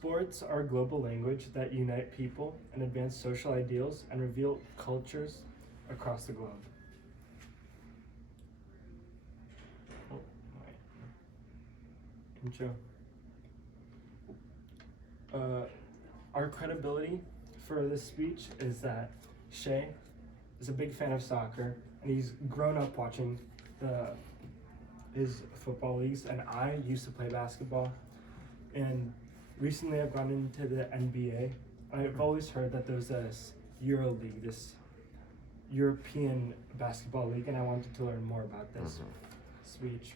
Sports are a global language that unite people and advance social ideals and reveal cultures across the globe. Oh, my intro. Our credibility for this speech is that Shay is a big fan of soccer and he's grown up watching his football leagues, and I used to play basketball, and recently I've gone into the NBA. I've always heard that there's this Euro League, this European basketball league, and I wanted to learn more about this speech.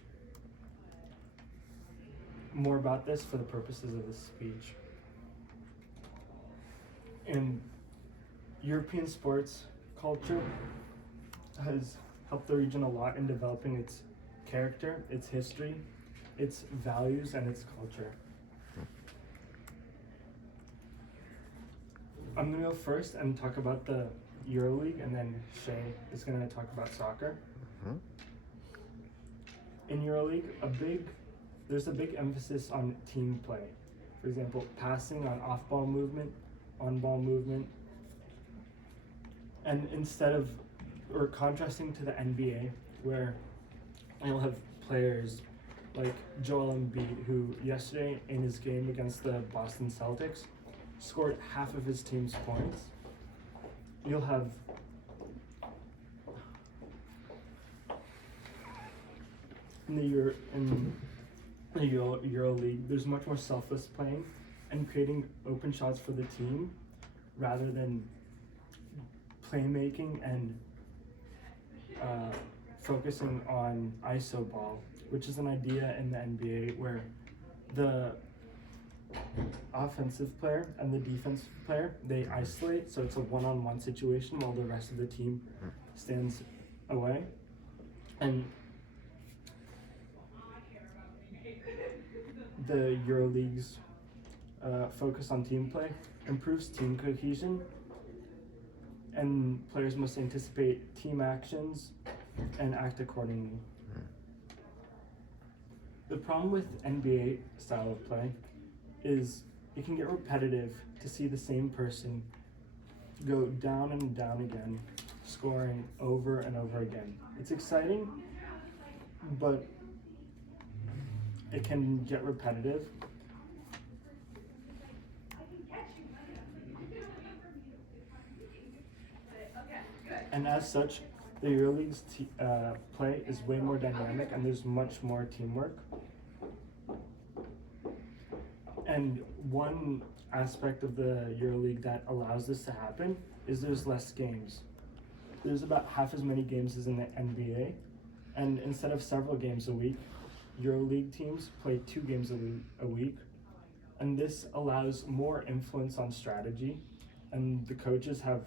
More about this for the purposes of this speech. And European sports culture has helped the region a lot in developing its character, its history, its values, and its culture. I'm going to go first and talk about the EuroLeague, and then Shay is going to talk about soccer. In EuroLeague, there's a big emphasis on team play. For example, passing, on off-ball movement, on-ball movement. And contrasting to the NBA, where you'll have players like Joel Embiid, who yesterday in his game against the Boston Celtics scored half of his team's points. You'll have in the Euro League, there's much more selfless playing and creating open shots for the team rather than playmaking and focusing on ISO ball, which is an idea in the NBA where the offensive player and the defensive player, they isolate, so it's a one-on-one situation while the rest of the team stands away. And the EuroLeague's focus on team play improves team cohesion, and players must anticipate team actions and act accordingly. The problem with NBA style of play is it can get repetitive to see the same person go down and down again, scoring over and over again. It's exciting, but it can get repetitive. And as such, the EuroLeague's play is way more dynamic and there's much more teamwork. And one aspect of the EuroLeague that allows this to happen is there's less games. There's about half as many games as in the NBA, and instead of several games a week, EuroLeague teams play 2 games a week, and this allows more influence on strategy, and the coaches have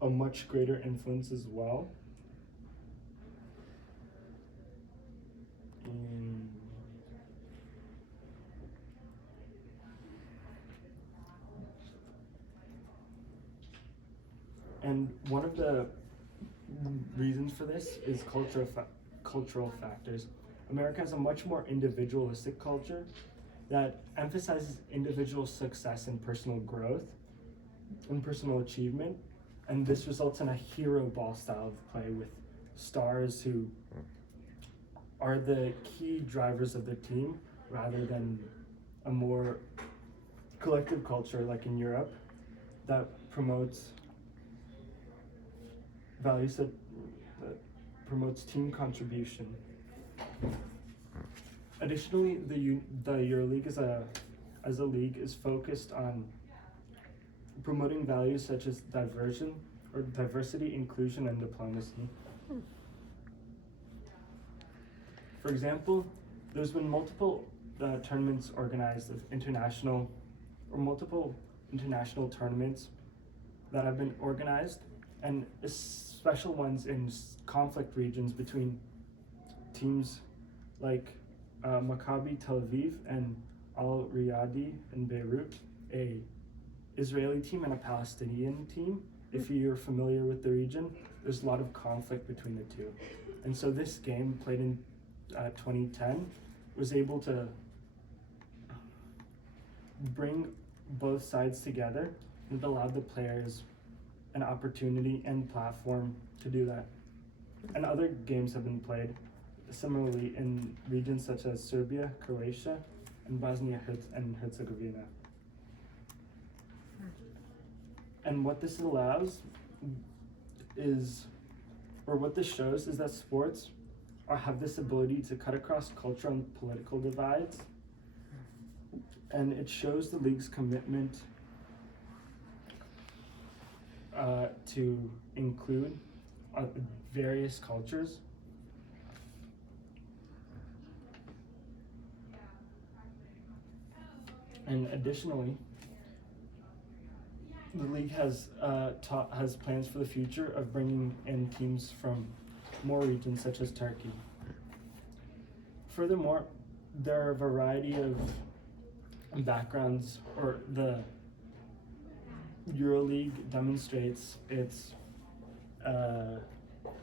a much greater influence as well. And one of the reasons for this is cultural factors. America has a much more individualistic culture that emphasizes individual success and personal growth and personal achievement, and this results in a hero ball style of play with stars who are the key drivers of the team rather than a more collective culture like in Europe that promotes values that promotes team contribution. Additionally, the EuroLeague as a league is focused on promoting values such as diversity, inclusion, and diplomacy. For example, there's been multiple tournaments organized of multiple international tournaments that have been organized, and special ones in conflict regions between teams like Maccabi Tel Aviv and Al Riyadi in Beirut, a Israeli team and a Palestinian team. If you're familiar with the region, there's a lot of conflict between the two. And so this game, played in 2010, was able to bring both sides together. It allowed the players an opportunity and platform to do that. And other games have been played similarly in regions such as Serbia, Croatia, and Bosnia and Herzegovina. And what this allows is, or what this shows is that sports have this ability to cut across cultural and political divides. And it shows the league's commitment to include various cultures. And additionally, the league has plans for the future of bringing in teams from more regions such as Turkey. Furthermore, there are a variety of backgrounds, or the EuroLeague demonstrates its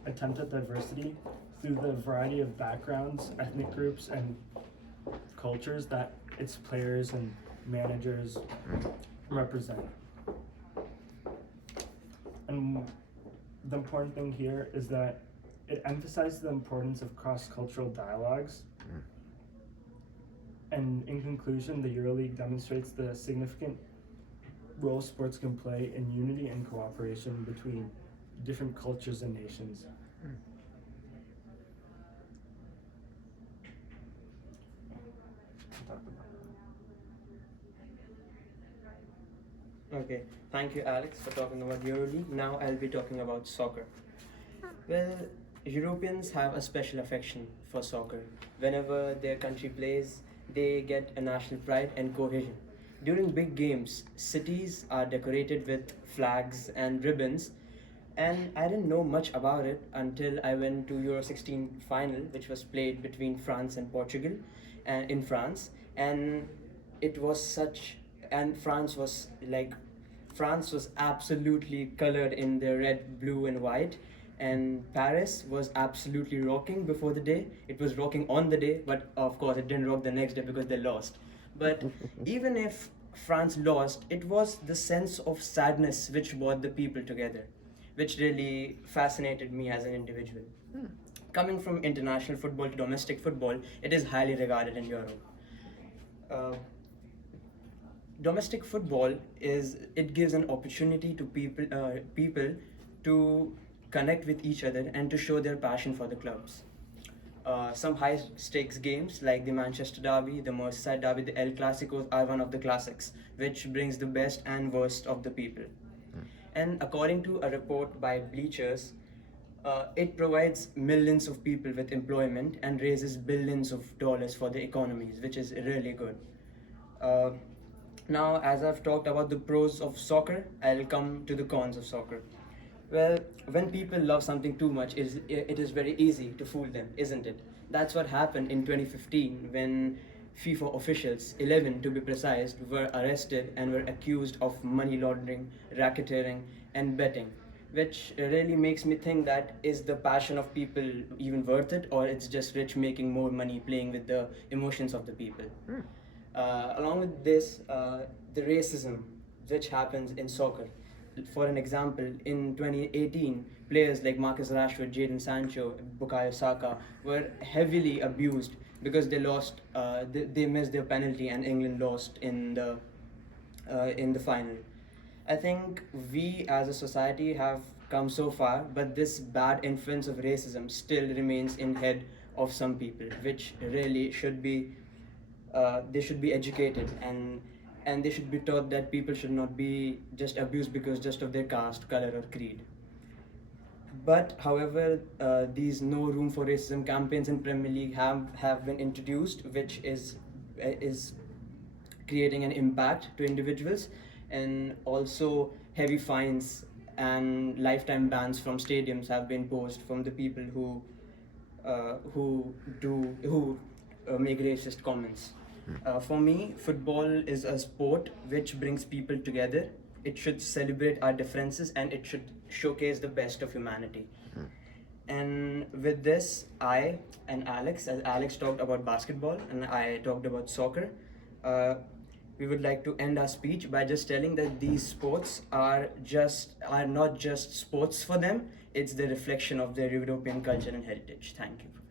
attempt at diversity through the variety of backgrounds, ethnic groups, and cultures that its players and managers represent. And the important thing here is that it emphasizes the importance of cross-cultural dialogues. And in conclusion, the EuroLeague demonstrates the significant role sports can play in unity and cooperation between different cultures and nations. Okay, thank you, Alex, for talking about EuroLeague. Now I'll be talking about soccer. Well, Europeans have a special affection for soccer. Whenever their country plays, they get a national pride and cohesion. During big games, cities are decorated with flags and ribbons, and I didn't know much about it until I went to Euro 16 final, which was played between France and Portugal, and in France, and it was such, and France was absolutely colored in their red, blue, and white. And Paris was absolutely rocking before the day. It was rocking on the day, but of course it didn't rock the next day because they lost. But even if France lost, it was the sense of sadness which brought the people together, which really fascinated me as an individual. Coming from international football to domestic football, it is highly regarded in Europe. Domestic football gives an opportunity to people to connect with each other and to show their passion for the clubs. Some high stakes games like the Manchester Derby, the Merseyside Derby, the El Clasicos are one of the classics, which brings the best and worst of the people. And according to a report by Bleachers, it provides millions of people with employment and raises billions of dollars for the economies, which is really good. Now, as I've talked about the pros of soccer, I'll come to the cons of soccer. Well, when people love something too much, it is very easy to fool them, isn't it? That's what happened in 2015 when FIFA officials, 11 to be precise, were arrested and were accused of money laundering, racketeering, and betting, which really makes me think that is the passion of people even worth it, or it's just rich making more money playing with the emotions of the people. Along with this, the racism which happens in soccer. For an example, in 2018, players like Marcus Rashford, Jadon Sancho, Bukayo Saka were heavily abused because they lost, they missed their penalty and England lost in the final. I think we as a society have come so far, but this bad influence of racism still remains in head of some people, which really should be, they should be educated and they should be taught that people should not be just abused because just of their caste, color, or creed. But however, these no room for racism campaigns in Premier League have been introduced, which is creating an impact to individuals, and also heavy fines and lifetime bans from stadiums have been posed from the people who make racist comments. For me, football is a sport which brings people together. It should celebrate our differences and it should showcase the best of humanity. And with this, I and Alex, as Alex talked about basketball and I talked about soccer, we would like to end our speech by just telling that these sports are not just sports for them, it's the reflection of their European culture and heritage. Thank you.